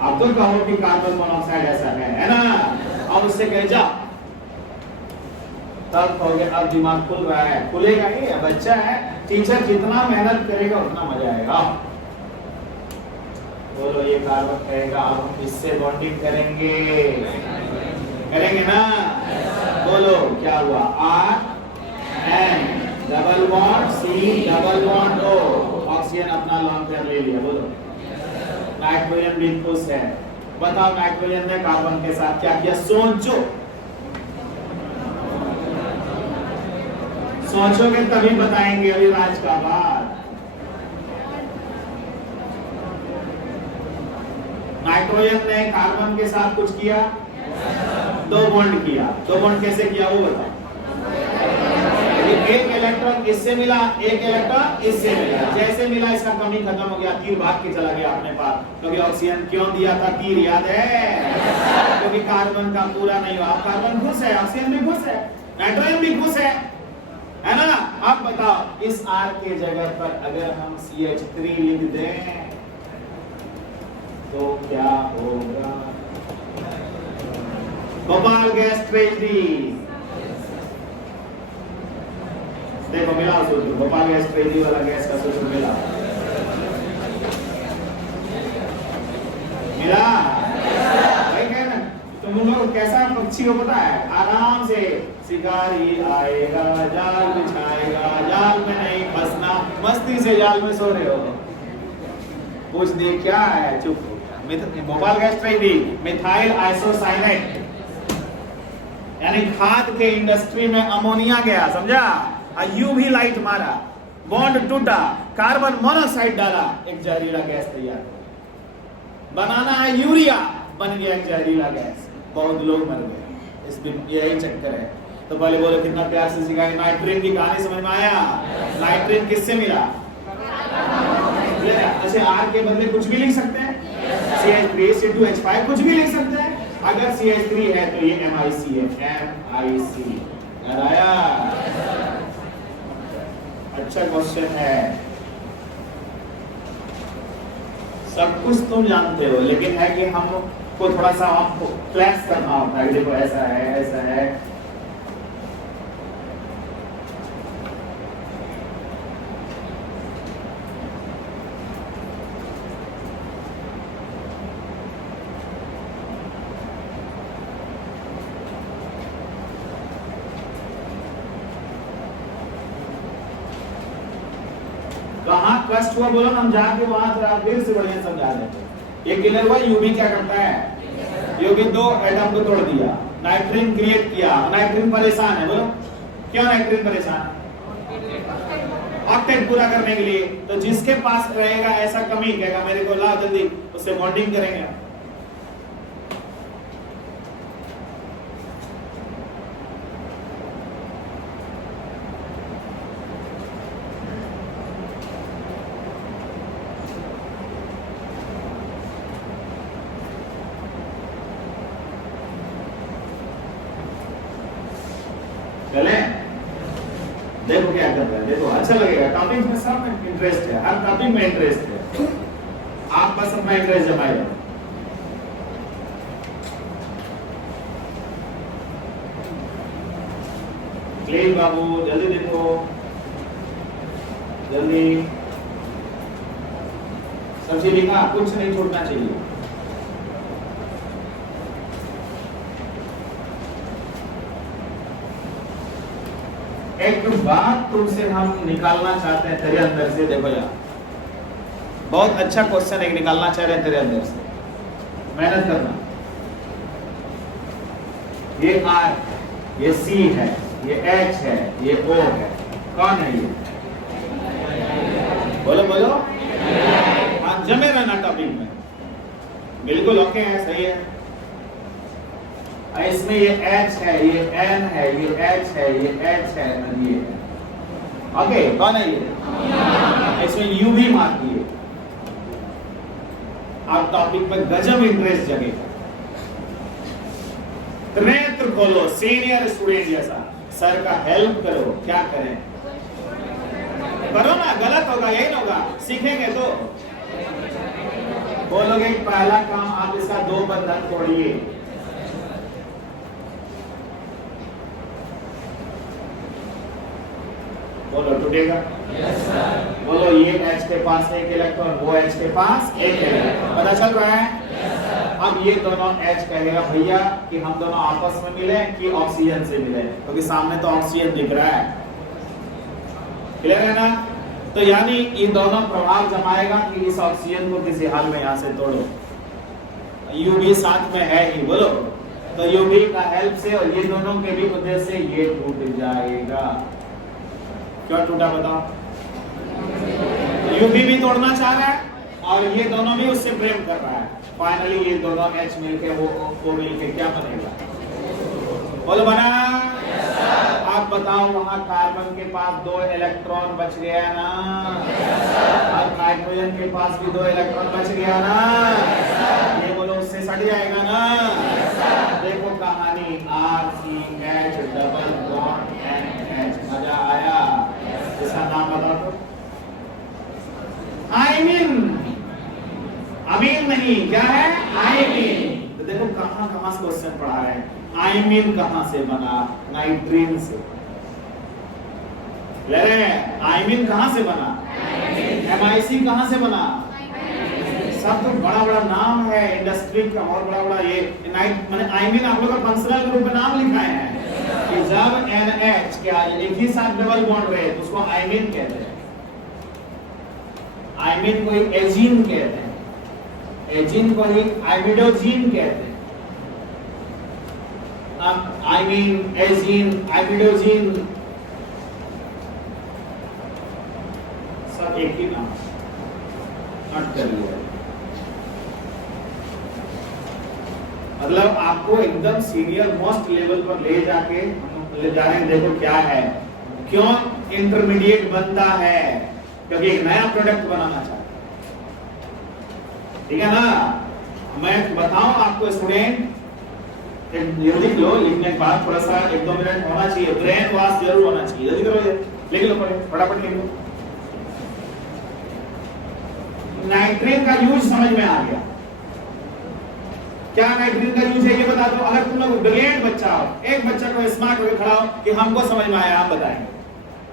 आप तो कहो कि कार्बन मोनोऑक्साइड ऐसा है ना, और उससे कह जा, तब कहोगे अब दिमाग खुल रहा है। खुलेगा ही, बच्चा है, टीचर जितना मेहनत करेगा उतना मजा आएगा। बोलो ये कार्बन कहेगा अब इससे बॉन्डिंग करेंगे, करेंगे ना। बोलो क्या हुआ? R N double bond C double bond O, oxygen अपना लॉन्ग पेयर ले लिया। बोलो नाइट्रोजन भी खुश है। बताओ नाइट्रोजन ने कार्बन के साथ क्या किया? सोचो, सोचोगे तभी बताएंगे, अभी राज का बाद। नाइट्रोजन ने कार्बन के साथ कुछ किया, 2 बॉन्ड किया। 2 बॉन्ड कैसे किया वो बताओ। एक इलेक्ट्रॉन इससे मिला, एक इलेक्ट्रॉन इससे मिला, जैसे मिला इसका कमी खत्म हो गया, तीर भाग के चला गया अपने पास। क्योंकि ऑक्सीजन क्यों दिया था तीर, याद है? क्योंकि कार्बन का पूरा नहीं हुआ। कार्बन खुश है, ऑक्सीजन भी खुश है, नाइट्रोजन भी खुश है ना। अब बताओ इस R के जगह पर अगर हम CH3 लिख दें तो क्या होगा? Bhopal gas tragedy. देखो मिला सूत्र, भोपाल गैस ट्रेजडी वाला गैस का सूत्र मिला, मिला भाई। कहना तुम लोग कैसा पक्षी हो पता है? आराम से शिकारी आएगा, जाल बिछाएगा, जाल में नहीं फंसना, मस्ती से जाल में सो रहे हो। पूछ दे क्या है, चुप। Bhopal gas tragedy, methyl isocyanate, यानी खाद के इंडस्ट्री में अमोनिया गया, समझा? यूवी लाइट मारा, बॉन्ड टूटा, कार्बन मोनोऑक्साइड डाला, एक जहरीला गैस तैयार। बनाना है यूरिया, बन गया एक जहरीला गैस, बहुत लोग मर गए। इस यही चक्कर है। तो पहले बोलो कितना प्यार से सिखाया। नाइट्रोजन की कहानी समझ में आया? नाइट्रोजन किससे मिला? ऐसे R के बदले कुछ भी लिख सकते हैं, CH3 C2H5 कुछ भी लिख सकते हैं। अगर CH3 है तो ये MiC है, MiC। याद आया? अच्छा क्वेश्चन है। सब कुछ तुम जानते हो, लेकिन है कि हमको थोड़ा सा आपको फ्लैश करना होता है। देखो ऐसा है, ऐसा है। कहाँ कष्ट हुआ बोलो, हम जाके वहां फिर से बढ़िया समझा देंगे। ये क्लियर हुआ? यूबी क्या करता है? यूबी 2 एटम को तोड़ दिया, नाइट्रोजन क्रिएट किया। नाइट्रोजन परेशान है, बोलो क्यों नाइट्रोजन परेशान? ऑक्टेट पूरा करने के लिए। तो जिसके पास रहेगा ऐसा कमी कहेगा मेरे को ला जल्दी, उससे बॉन्डिंग करेंगे। चले देखो क्या कर रहे हैं, देखो अच्छा लगेगा। टॉपिक में सब में इंटरेस्ट है, हर टॉपिक में इंटरेस्ट है, आप बस अपना इंटरेस्ट जमाइए। प्लीज बाबू जल्दी देखो, जल्दी सबसे लिखा, कुछ नहीं छोड़ना चाहिए। एक बात तुमसे हम निकालना चाहते हैं तेरे अंदर से, देखो यार बहुत अच्छा क्वेश्चन एक निकालना चाह रहे हैं तेरे अंदर से, मेहनत करना। ये R, ये C है, ये H है, ये O है, कौन है ये? बोलो बोलो। हाँ जमे रहना टॉपिक में, बिल्कुल ओके है, सही है। इसमें ये H है, ये N है, ये H है, ये H है, ये ओके कौन है ये? इसमें U भी मार दिए। आप टॉपिक में गजब इंटरेस्ट जगेगा। नेत्र खोलो, सीनियर स्टूडेंट जैसा सर का हेल्प करो। क्या करें? करो ना, गलत होगा यही ना होगा, सीखेंगे तो। बोलोगे पहला काम आप इसका 2 बंधन तोड़िए। बोलो टूटेगा? Yes sir. बोलो ये H के पास 1 इलेक्ट्रॉन, वो H के पास 1 इलेक्ट्रॉन, पता चल रहा है? Yes sir. अब ये दोनों H कहेगा भैया कि हम दोनों आपस में मिले कि ऑक्सीजन से मिले, क्योंकि सामने तो ऑक्सीजन दिख रहा है, क्लियर है ना? तो यानी ये दोनों प्रभाव जमाएगा कि इस ऑक्सीजन को किसी हाल में यहाँ से तोड़ो। U भी साथ में है ही, बोलो। तो U भी का हेल्प से और ये दोनों के भी उद्देश्य से ये टूट जाएगा। क्यों टूटा बताओ? यूपी भी तोड़ना चाह रहा है और ये दोनों भी उससे प्रेम कर रहा है। फाइनली ये दोनों H मिलके वो मिलके क्या बनेगा? बोलो बना? yes, आप बताओ वहां कार्बन के पास 2 इलेक्ट्रॉन बच गया ना? yes, और नाइट्रोजन के पास भी 2 इलेक्ट्रॉन बच गया ना? yes, ये बोलो उससे सट जाएगा ना? yes, देखो कहानी RCH डबल बॉन्ड NH, मजा आया? इसका नाम बताओ तो। आइमीन, अमीन नहीं, क्या है? आइमीन। तो देखो कहां कहां से क्वेश्चन पढ़ा रहे हैं। आइमीन कहां से बना? नाइट्रीन से। ले रहे हैं? आइमीन कहां से बना? MIC कहां से बना? सब तो बड़ा बड़ा नाम है इंडस्ट्री का, और बड़ा बड़ा ये नाइट माने आइमीन आप लोग का फंक्शनल ग्रुप में नाम लिखा है कि जब NH क्या एक ही साथ डबल बॉन्ड रहे तो उसको आइमीन कहते हैं। आइमीन को एक एजीन कहते हैं, एजीन को एक आइमिडोजीन कहते हैं। अब आइमीन, एजीन, आइमिडोजीन सब एक ही नाम, नोट कर लिया। मतलब आपको एकदम सीनियर मोस्ट लेवल पर ले जाके ले जा रहे हैं। देखो क्या है, क्यों इंटरमीडिएट बनता है? क्योंकि एक नया प्रोडक्ट बनाना चाहता है, ठीक है ना? मैं बताऊं आपको स्टूडेंट, ये लिख लो, लिखने के बाद थोड़ा सा 1-2 मिनट होना चाहिए, ब्रेन वॉश जरूर होना चाहिए। जल्दी करो, लिख लो, फटाफट लिख लो। नाइट्रेट का यूज समझ में आ गया? क्या नाइट्रेट का यूज है ये बता दो। अगर तुम लोग ब्रिलियंट बच्चा हो, एक बच्चा को स्मार्ट होकर खड़ा हो कि हमको समझ में आया, आप बताएंगे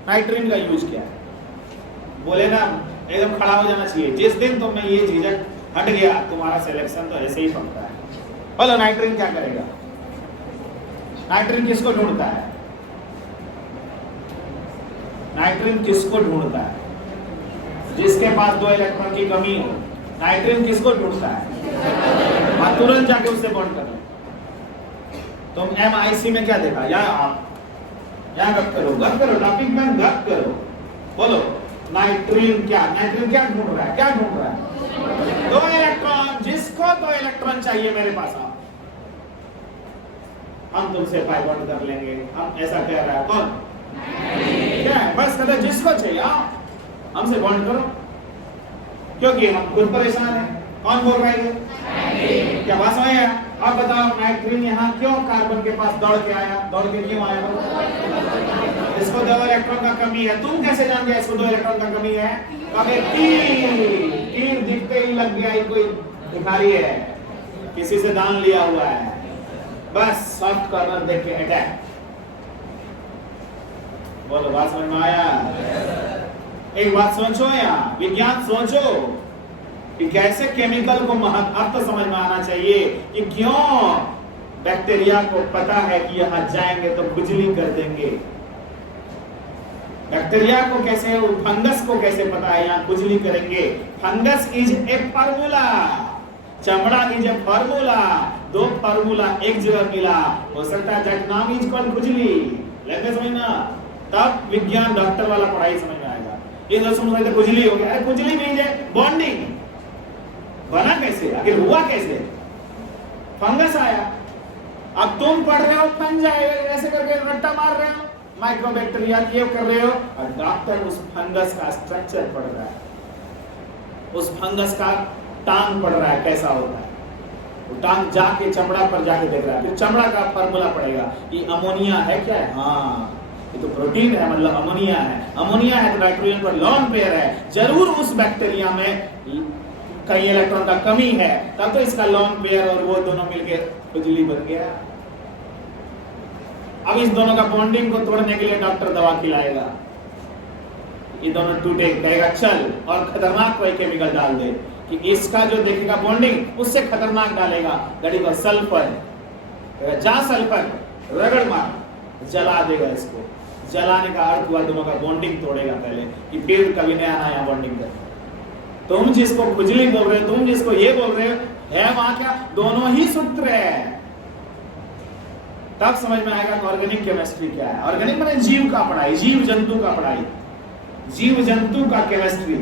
नाइट्रेट का यूज क्या है? बोले ना, एकदम खड़ा हो जाना चाहिए। जिस दिन तुम में ये झिझक हट गया, तुम्हारा सिलेक्शन तो ऐसे ही पड़ता है। बोलो नाइट्रेट क्या करेगा? नाइट्रेट किसको ढूंढता है? नाइट्रेट किसको ढूंढता है? जिसके पास 2 इलेक्ट्रॉन की कमी हो। नाइट्रेट किसको ढूंढता है? तुरंत जाके उससे बॉन्ड करो। तुम MIC में क्या देखा? यहाँ गप करो, टॉपिक में गप करो। बोलो नाइट्रीन क्या ढूंढ रहा है? दो इलेक्ट्रॉन। जिसको दो इलेक्ट्रॉन चाहिए मेरे पास आओ, हम तुमसे पाई बॉन्ड कर लेंगे। हम ऐसा कह रहा है कौन? क्या है? बस कहते जिसको चाहिए आओ हमसे बॉन्ड करो, क्योंकि हम खुद परेशान हैं। कौन बोल रहा है? क्या बात समझ आया? अब बताओ नाइट्रीन यहाँ क्यों कार्बन के पास दौड़ के आया? दौड़ के क्यों आया? इसको दो इलेक्ट्रॉन का कमी है। तुम कैसे जान गया इसको दो इलेक्ट्रॉन का कमी है? तीर दिखते ही लग गया, ये कोई भिखारी है, किसी से दान लिया हुआ है, बस सॉफ्ट कॉर्नर देख के अटैक। बोलो बात समझ में आया? एक बात सोचो यार, विज्ञान सोचो कि कैसे केमिकल को महत्व अब तो समझ में आना चाहिए कि क्यों बैक्टीरिया को पता है कि यहां जाएंगे तो खुजली कर देंगे। बैक्टीरिया को कैसे, फंगस को कैसे पता है यहाँ खुजली करेंगे? फंगस इज ए फार्मूला, चमड़ा इज ए फार्मूला। दो फार्मूला एक जगह मिला, हो सकता है दैट नाम इज कॉल्ड खुजली। लगे समझना? तब विज्ञान डॉक्टर वाला पढ़ाई समझ में आएगा। ये तो समझ रहे थे खुजली हो गया, अरे खुजली मीन है बॉन्डिंग। बना कैसे? आखिर हुआ कैसे? फंगस आया। अब तुम पढ़ रहे हो फंजा ऐसे करके रट्टा मार रहे हो, माइक्रोबैक्टीरिया ये कर रहे हो, और डॉक्टर उस फंगस का स्ट्रक्चर पढ़ रहा है, उस फंगस का टांग पढ़ रहा है कैसा होता है। वो टांग जाके चमड़ा पर जाके देख रहा है, फिर चमड़ा का फार्मूला पड़ेगा। ये अमोनिया है क्या है? हाँ ये तो प्रोटीन है, मतलब अमोनिया है। अमोनिया है तो नाइट्रोजन पर लॉन पेयर है, जरूर उस बैक्टीरिया में कई इलेक्ट्रॉन का कमी है, तब तो इसका लॉन पेयर और वो दोनों मिलकर खुजली बन गया। अब इस दोनों का बॉन्डिंग को तोड़ने के लिए डॉक्टर दवा खिलाएगा, ये दोनों टूटे, कहेगा चल और खतरनाक कोई केमिकल डाल दे कि इसका जो देखेगा बॉन्डिंग उससे खतरनाक डालेगा, गाड़ी का सल्फर, जा सल्फर रगड़ मार, जला देगा इसको। जलाने का अर्थ हुआ दोनों का बॉन्डिंग तोड़ेगा पहले, कि फिर कभी नया नया बॉन्डिंग कर। तुम जिसको खुजली बोल रहे हो, तुम जिसको ये बोल रहे हो, है वहां क्या? दोनों ही सूत्र है। तब समझ में आएगा कि ऑर्गेनिक केमिस्ट्री क्या है। ऑर्गेनिक माने जीव का पढ़ाई, जीव जंतु का पढ़ाई, जीव जंतु का केमिस्ट्री।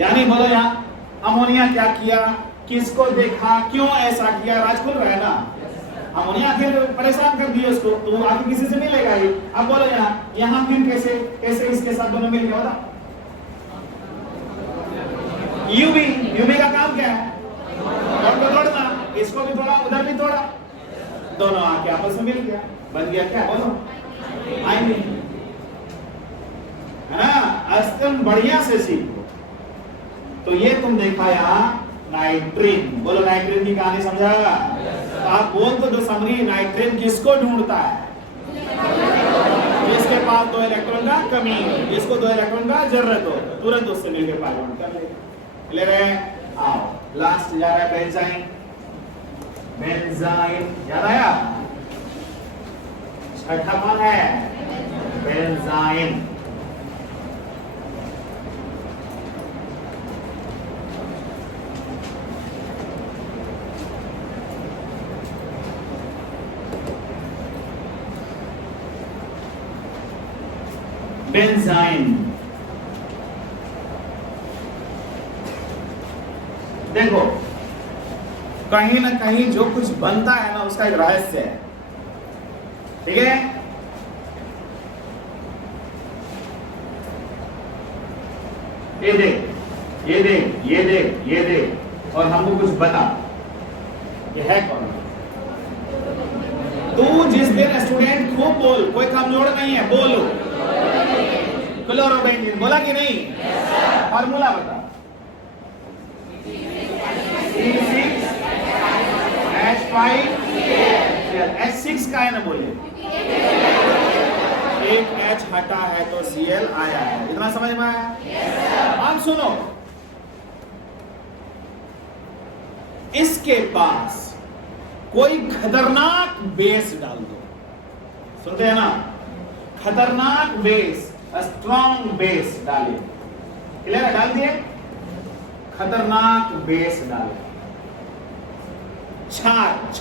यानी बोलो यहाँ अमोनिया क्या किया, किसको देखा, क्यों ऐसा किया, राज खुल रहा है ना। अमोनिया आखिर परेशान कर दिया उसको, तो आगे किसी से मिलेगा ही। अब बोलो यहाँ फिर कैसे कैसे इसके साथ दोनों मिल गया? बताओ। यूवी का काम क्या है? तोड़ना, इसको भी तोड़ा, उधर भी तोड़ा, दोनों आके आपस में मिल गया, बन गया क्या? बोलो आएंगे है ना। अस्तम बढ़िया से सीखो। तो ये तुम देखा यहाँ नाइट्रीन। बोलो नाइट्रीन की कहानी समझाएगा? तो आप बोल तो दो समरी, नाइट्रीन किसको ढूंढता है? जिसके पास दो इलेक्ट्रॉन का कमी हो, जिसको दो इलेक्ट्रॉन का जरूरत हो, तुरंत उससे मिलकर पाई बॉन्ड कर ले। ले रहे आओ, लास्ट जा रहा है बेंजाइन। बेंजाइन याद आया? छठा कौन है? बेंजाइन। बेंजाइन देखो, कहीं ना कहीं जो कुछ बनता है ना उसका एक रहस्य है, ठीक है? ये देख, ये देख, ये देख, ये देख, और हमको कुछ बता, ये है कौन? तू जिस दिन स्टूडेंट खूब बोल, कोई कमजोर नहीं है, बोलो क्लोरोबेंजीन। बोला कि नहीं? फार्मूला बता। H6 का है ना, बोलिए। एक H हटा है तो Cl आया है, इतना समझ में आया? अब सुनो, इसके पास कोई खतरनाक बेस डाल दो, सुनते हैं ना? खतरनाक बेस, स्ट्रॉन्ग बेस डालिए। क्लियर है? डाल दिए? खतरनाक बेस डालिए। छाट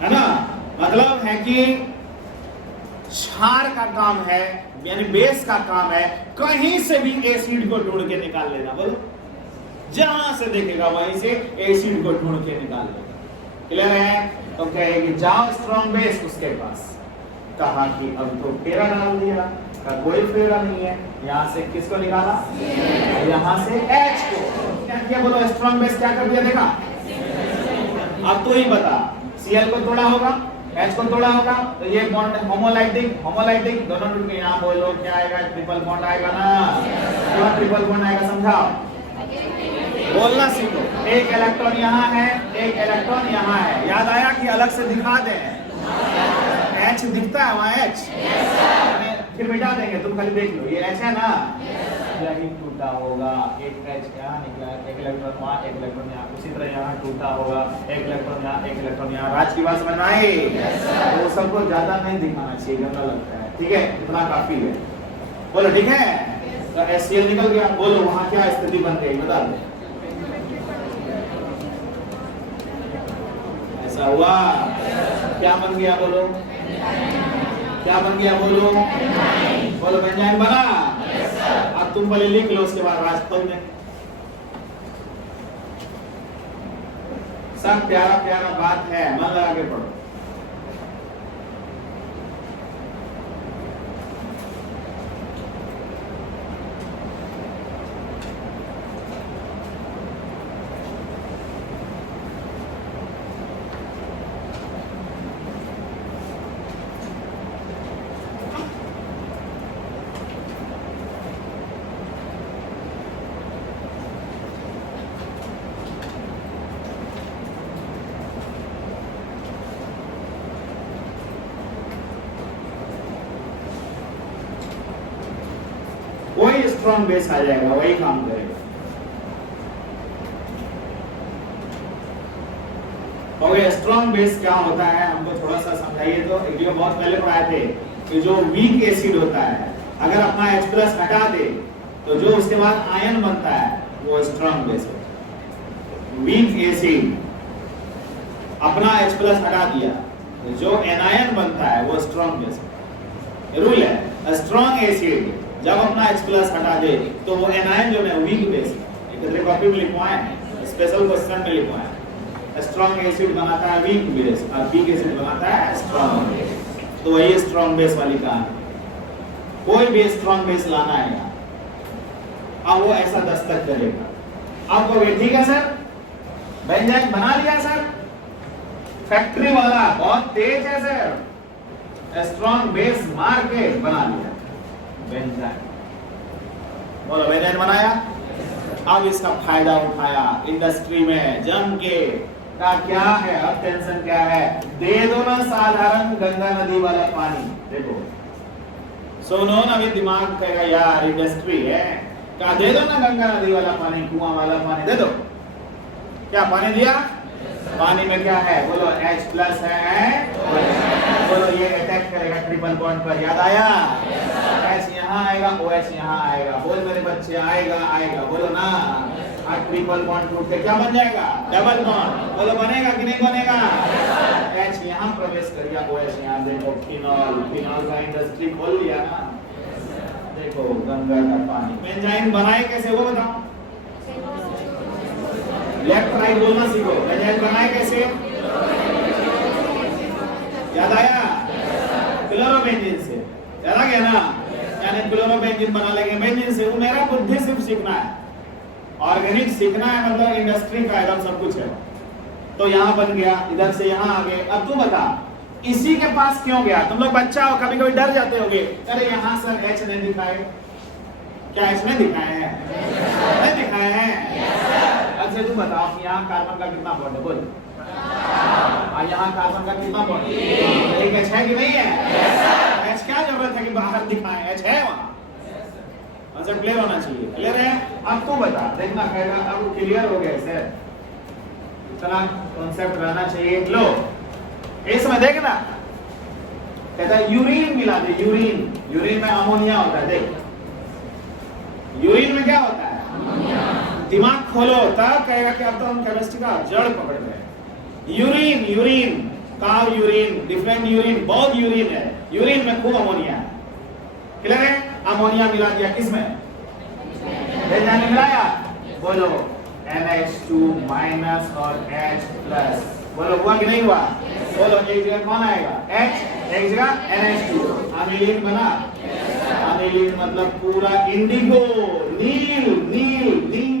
है ना, मतलब है कि क्षार का काम है, यानी बेस का काम है कहीं से भी एसिड को ढूंढ के निकाल लेना। बोलो, जहां से देखेगा वहीं से एसिड को ढूंढ के निकाल लेगा। क्लियर है? तो कहेगी जाओ स्ट्रॉन्ग बेस उसके पास। कहा कि अब तो फेरा डाल दिया, का कोई फेरा नहीं है। यहां से किसको निकाला? यहां से H को। क्या किया? बोलो, स्ट्रॉन्ग बेस क्या कर दिया? देखा? अब तो ही बता, Cl को तोड़ा होगा, H को तोड़ा होगा, तो ये बॉन्ड होमोलाइटिक, होमोलाइटिक दोनों टूट के यहाँ बोलो क्या आएगा? ट्रिपल बॉन्ड आएगा ना? क्या ट्रिपल बॉन्ड आएगा? समझाओ, बोलना सीखो। एक इलेक्ट्रॉन यहाँ है, एक इलेक्ट्रॉन यहाँ है। याद आया कि अलग से दिखा दें? H दिखता है वहाँ H, फिर मिटा देंगे, तुम खाली देख लो। ये H है ना, यही टूटा होगा। एक H यहाँ निकला, एक इलेक्ट्रॉन वहाँ, एक इलेक्ट्रॉन यहाँ, उसी तरह यहाँ टूटा होगा, एक इलेक्ट्रॉन यहाँ, एक इलेक्ट्रॉन यहाँ। राज की बात समझ में आई? वो सबको ज्यादा नहीं दिखाना चाहिए, गंदा लगता है। ठीक है, इतना काफी है। बोलो ठीक है? तो HCl निकल गया। बोलो वहाँ क्या स्थिति बन गई? बता दो। ऐसा हुआ? क्या बन गया? बोलो, क्या बन गया? बोलो, बोलो, बेंजाइन बना। अब तुम पहले लिख लो, उसके बाद राज खोल दें। सब प्यारा प्यारा बात है, मन लगा के पढ़ो। वही स्ट्रॉन्ग बेस आ जाएगा, वही काम करेगा। ओके, स्ट्रॉन्ग बेस क्या होता है हमको थोड़ा सा समझाइए। तो वीडियो बहुत पहले पढ़ाए थे कि जो वीक एसिड होता है, अगर अपना H+ हटा दे तो जो उसके बाद आयन बनता है वो स्ट्रॉन्ग बेस है। वीक एसिड अपना H+ हटा दिया तो जो एनायन बनता है वो स्ट्रॉन्ग बेस है। रूल है, स्ट्रॉन्ग एसिड जब अपना H+ हटा दे तो वो एनायन जो है वीक बेस है। एक कॉपी में लिखवाए हैं, स्पेशल क्वेश्चन में लिखवाए हैं। स्ट्रॉन्ग एसिड बनाता है वीक बेस और वीक एसिड बनाता है स्ट्रॉन्ग बेस। तो वही स्ट्रॉन्ग बेस वाली कहानी। कोई भी स्ट्रॉन्ग बेस लाना है, अब वो ऐसा दस्तक करेगा। आप कहोगे ठीक है सर, बेंजाइन बना लिया सर, फैक्ट्री वाला बहुत तेज है सर, स्ट्रॉन्ग बेस मार के बना लिया बेंजाइन। बोलो, बेंजाइन बनाया। अब इसका फायदा उठाया इंडस्ट्री में जम के। का क्या है अब? टेंशन क्या है? दे दो ना साधारण गंगा नदी वाला पानी। देखो सुनो ना, अभी दिमाग कहेगा यार इंडस्ट्री है, क्या दे दो ना गंगा नदी वाला पानी, कुआं वाला पानी दे दो। क्या पानी दिया? पानी में क्या है? बोलो H+ है। बोलो ये अटैक करेगा ट्रिपल बॉन्ड पर। याद आया? H यहाँ आएगा, OH यहाँ आएगा। बोल मेरे बच्चे, आएगा आएगा, बोलो ना। ट्रिपल बॉन्ड टूट के क्या बन जाएगा? Double bond. बोलो बनेगा कि नहीं बनेगा? H यहाँ प्रवेश कर गया, OH यहाँ। देखो फिनॉल, फिनॉल का इंडस्ट्री खोल लिया ना। देखो गंगा का पानी। बेंजाइन बनाए कैसे वो बताओ? लेफ्ट राइट बोलना सीखो। बेंजाइन बनाए कैसे? याद आया? क्लोरोबेंजीन से। याद आ गया ना? यानी क्लोरोबेंजीन बना लेंगे बेंजीन से। वो मेरा बुद्धि सिर्फ सीखना है, ऑर्गेनिक सीखना है, मतलब इंडस्ट्री का एकदम सब कुछ है। तो यहाँ बन गया, इधर से यहाँ आ गए। अब तू बता इसी के पास क्यों गया? तुम लोग बच्चा हो, कभी कभी डर जाते होगे, अरे यहाँ सर H नहीं दिखाए। क्या H नहीं दिखाए हैं? नहीं दिखाए हैं। अच्छा तू बताओ कि यहाँ कार्बन का कितना बॉन्ड है? बोल। यहाँ कार्बन का कितना बॉन्ड है? एक H है कि नहीं है? H क्या जरूरत है कि बाहर दिखाए? H है वहाँ। आंसर क्लियर होना चाहिए। क्लियर है? अब तू बता, देखना कहेगा अब क्लियर हो गया सर, इतना कॉन्सेप्ट रहना चाहिए। लो इसमें देखना, कहता है यूरिन मिला दे। यूरिन, यूरिन में अमोनिया होता है। देख यूरिन में क्या होता है? अमोनिया। दिमाग खोलो तब कहेगा कि अब तो हम केमिस्ट्री का जड़ पकड़ रहे हैं। यूरिन, यूरिन, काव यूरिन, डिफरेंट यूरिन, बहुत यूरिन है। यूरिन में खूब अमोनिया है, क्लियर है? अमोनिया मिला दिया किसमें? वैज्ञानिक मिलाया, बोलो NH2 माइनस और H प्लस, बोलो हुआ कि नहीं हुआ? बोलो एक जगह कौन आएगा? H, एक जगह NH2, अनिलीन बना। अनिलीन मतलब पूरा इंडिगो, नील नील नील